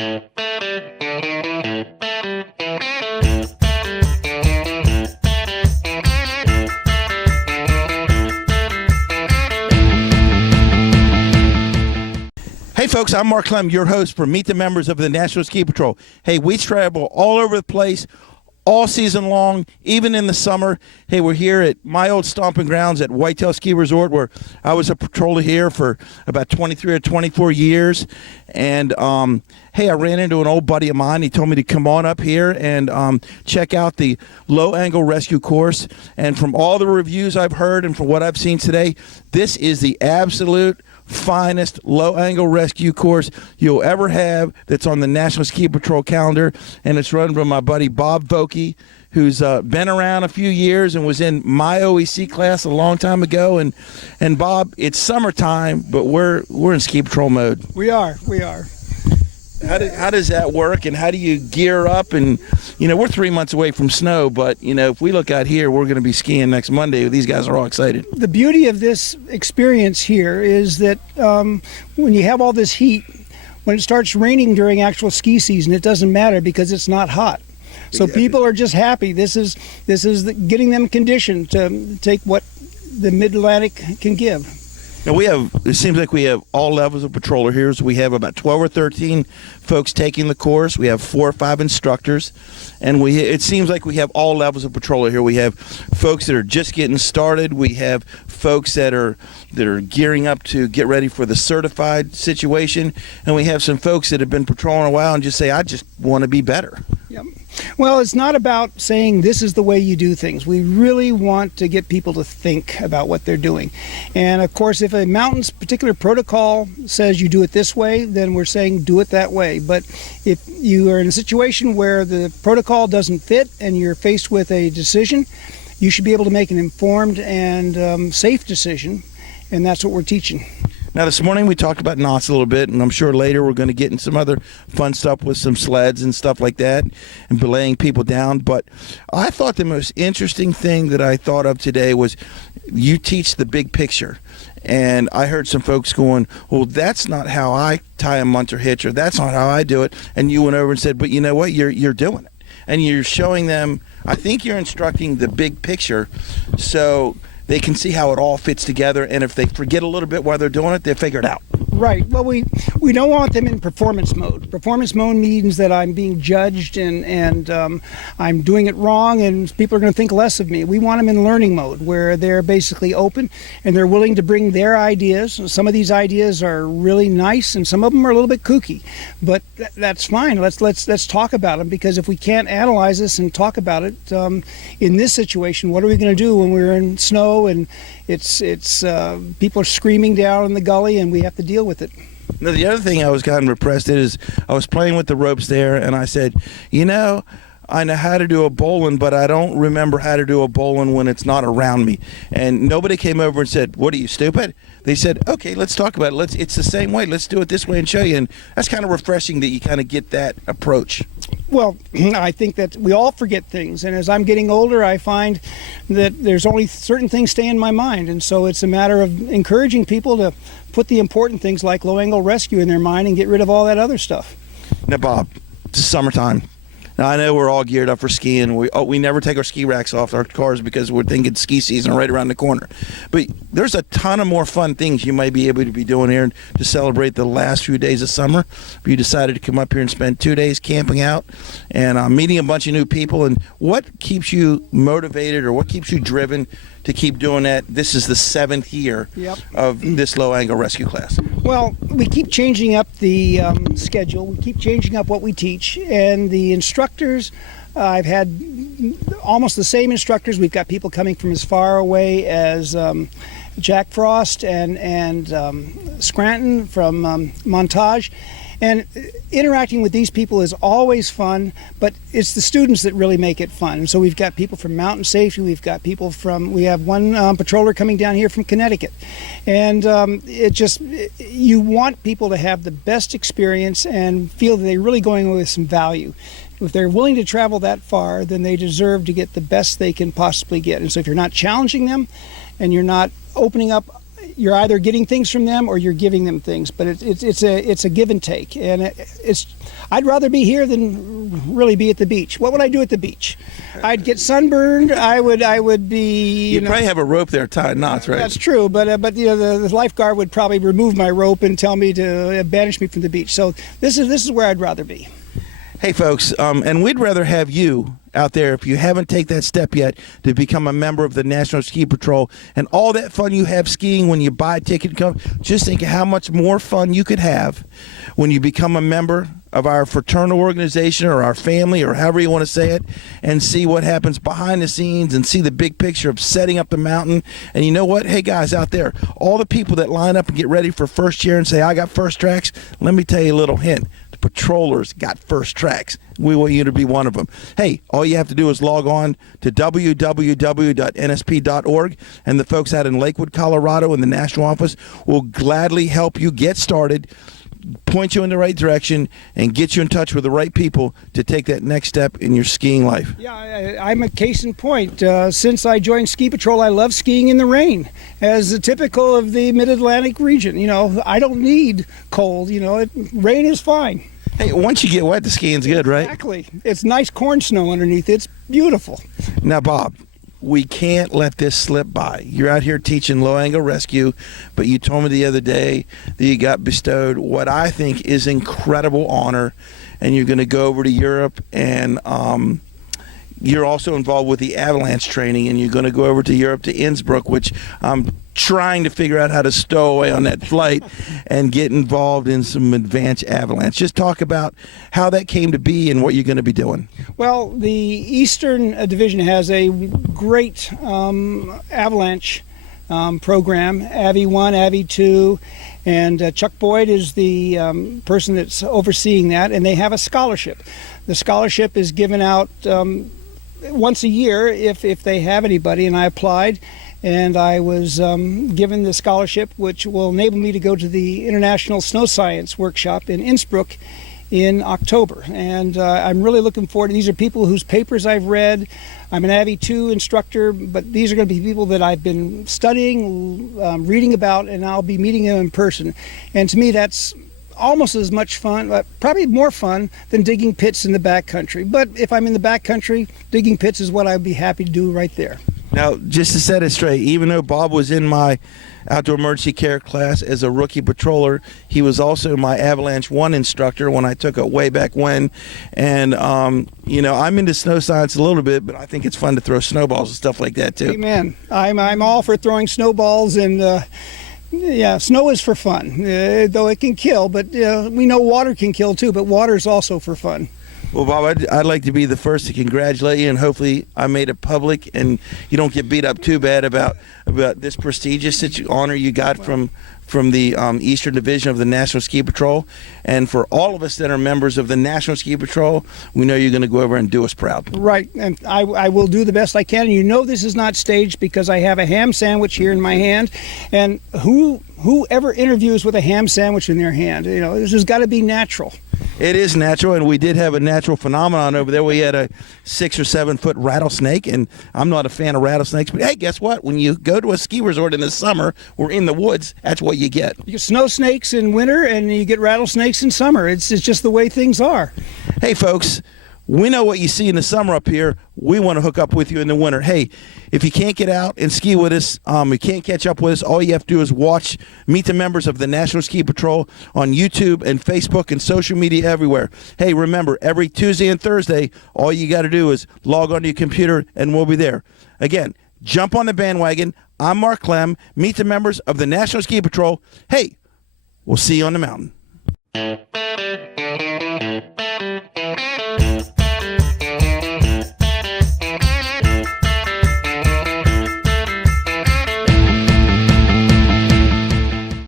Hey folks, I'm Mark Clem, your host for Meet the Members of the National Ski Patrol. Hey, we travel all over the place, all season long, even in the summer. Hey, we're here at my old stomping grounds at Whitetail Ski Resort, where I was a patroller here for about 23 or 24 years. And hey, I ran into an old buddy of mine. He told me to come on up here and check out the low-angle rescue course. And from all the reviews I've heard and from what I've seen today, this is the absolute finest low-angle rescue course you'll ever have that's on the National Ski Patrol calendar, and it's run by my buddy Bob Vocke, who's been around a few years and was in my OEC class a long time ago. And Bob, it's summertime, but we're in ski patrol mode. We are. How does that work, and how do you gear up? And we're 3 months away from snow, but if we look out here, we're going to be skiing next Monday. These guys are all excited. The beauty of this experience here is that when you have all this heat, when it starts raining during actual ski season, it doesn't matter because it's not hot. So Exactly. People are just happy. This is getting them conditioned to take what the Mid-Atlantic can give. Now it seems like we have all levels of patroller here. So we have about 12 or 13 folks taking the course. We have 4 or 5 instructors, and it seems like we have all levels of patroller here. We have folks that are just getting started. We have folks that are gearing up to get ready for the certified situation, and we have some folks that have been patrolling a while and just say, I just want to be better. Yep. Well, it's not about saying this is the way you do things. We really want to get people to think about what they're doing. And of course, if a mountain's particular protocol says you do it this way, then we're saying do it that way. But if you are in a situation where the protocol doesn't fit and you're faced with a decision, you should be able to make an informed and safe decision. And that's what we're teaching. Now, this morning we talked about knots a little bit, and I'm sure later we're going to get in some other fun stuff with some sleds and stuff like that and belaying people down. But I thought the most interesting thing that I thought of today was you teach the big picture. And I heard some folks going, well, that's not how I tie a munter hitch, or that's not how I do it. And you went over and said, but you know what, you're doing it. And you're showing them, I think you're instructing the big picture so they can see how it all fits together, and if they forget a little bit while they're doing it, they'll figure it out. Right. Well, we don't want them in performance mode. Performance mode means that I'm being judged and I'm doing it wrong, and people are going to think less of me. We want them in learning mode, where they're basically open and they're willing to bring their ideas. Some of these ideas are really nice, and some of them are a little bit kooky, but that's fine. Let's talk about them, because if we can't analyze this and talk about it in this situation, what are we going to do when we're in snow and it's people are screaming down in the gully and we have to deal with it? Now, the other thing I was kind of impressed at is I was playing with the ropes there, and I said, I know how to do a bowline, but I don't remember how to do a bowline when it's not around me. And nobody came over and said, what are you, stupid? They said, okay, let's talk about it. It's the same way. Let's do it this way and show you. And that's kind of refreshing that you kind of get that approach. Well, I think that we all forget things, and as I'm getting older, I find that there's only certain things stay in my mind, and so it's a matter of encouraging people to put the important things like low-angle rescue in their mind and get rid of all that other stuff. Now, Bob, it's summertime. Now, I know we're all geared up for skiing. We never take our ski racks off our cars because we're thinking ski season right around the corner. But there's a ton of more fun things you might be able to be doing here to celebrate the last few days of summer. You decided to come up here and spend 2 days camping out and meeting a bunch of new people. And what keeps you motivated, or what keeps you driven to keep doing that? This is the 7th year of this low-angle rescue class. Well, we keep changing up the schedule. We keep changing up what we teach, and the instructors, I've had almost the same instructors. We've got people coming from as far away as Jack Frost and Scranton from Montage. And interacting with these people is always fun, but it's the students that really make it fun. So we've got people from Mountain Safety, we have one patroller coming down here from Connecticut. And you want people to have the best experience and feel that they're really going away with some value. If they're willing to travel that far, then they deserve to get the best they can possibly get. And so if you're not challenging them and you're not opening up you're either getting things from them or you're giving them things, but it's a give and take, and I'd rather be here than really be at the beach. What would I do at the beach? I'd get sunburned. I would be. You'd probably have a rope there tied knots, right? That's true, but the lifeguard would probably remove my rope and tell me to banish me from the beach. So this is where I'd rather be. Hey, folks, and we'd rather have you out there, if you haven't taken that step yet, to become a member of the National Ski Patrol and all that fun you have skiing when you buy a ticket and come. Just think of how much more fun you could have when you become a member of our fraternal organization or our family or however you want to say it, and see what happens behind the scenes and see the big picture of setting up the mountain. And you know what? Hey, guys out there, all the people that line up and get ready for first year and say, I got first tracks, let me tell you a little hint. Patrollers got first tracks. We want you to be one of them. Hey, all you have to do is log on to www.nsp.org, and the folks out in Lakewood, Colorado in the national office will gladly help you get started, point you in the right direction, and get you in touch with the right people to take that next step in your skiing life. Yeah, I'm a case in point. Since I joined Ski Patrol, I love skiing in the rain, as typical of the Mid-Atlantic region. You know, I don't need cold. You know, rain is fine. Hey, once you get wet, the skiing's good, right? Exactly. It's nice corn snow underneath. It's beautiful. Now, Bob, we can't let this slip by. You're out here teaching low-angle rescue, but you told me the other day that you got bestowed what I think is incredible honor, and you're going to go over to Europe, and you're also involved with the avalanche training, and you're going to go over to Europe to Innsbruck, which I'm trying to figure out how to stow away on that flight and get involved in some advanced avalanche. Just talk about how that came to be and what you're going to be doing. Well, the Eastern Division has a great avalanche program, AVI 1, AVI 2, and Chuck Boyd is the person that's overseeing that, and they have a scholarship. The scholarship is given out once a year if they have anybody, and I applied, and I was given the scholarship, which will enable me to go to the International Snow Science Workshop in Innsbruck in October. And I'm really looking forward to these. Are people whose papers I've read. I'm an AVI 2 instructor, but these are going to be people that I've been studying, reading about, and I'll be meeting them in person. And to me, that's almost as much fun, probably more fun than digging pits in the backcountry. But if I'm in the backcountry, digging pits is what I'd be happy to do right there. Now, just to set it straight, even though Bob was in my outdoor emergency care class as a rookie patroller, he was also my Avalanche 1 instructor when I took it way back when. And, you know, I'm into snow science a little bit, but I think it's fun to throw snowballs and stuff like that, too. Amen. I'm all for throwing snowballs, and yeah, snow is for fun, though it can kill. But we know water can kill, too, but water is also for fun. Well, Bob, I'd like to be the first to congratulate you, and hopefully I made it public and you don't get beat up too bad about this prestigious honor you got from the Eastern Division of the National Ski Patrol. And for all of us that are members of the National Ski Patrol, we know you're going to go over and do us proud. Right, and I will do the best I can. And you know this is not staged because I have a ham sandwich here in my hand, and whoever interviews with a ham sandwich in their hand, you know, this has got to be natural. It is natural, and we did have a natural phenomenon over there. We had a 6 or 7 foot rattlesnake, and I'm not a fan of rattlesnakes, but hey, guess what? When you go to a ski resort in the summer or in the woods, that's what you get. You get snow snakes in winter, and you get rattlesnakes in summer. It's just the way things are. Hey, folks, we know what you see in the summer up here. We want to hook up with you in the winter. Hey, if you can't get out and ski with us, you can't catch up with us, all you have to do is meet the members of the National Ski Patrol on YouTube and Facebook and social media everywhere. Hey, remember, every Tuesday and Thursday, all you got to do is log onto your computer and we'll be there. Again, jump on the bandwagon. I'm Mark Clem. Meet the members of the National Ski Patrol. Hey, we'll see you on the mountain.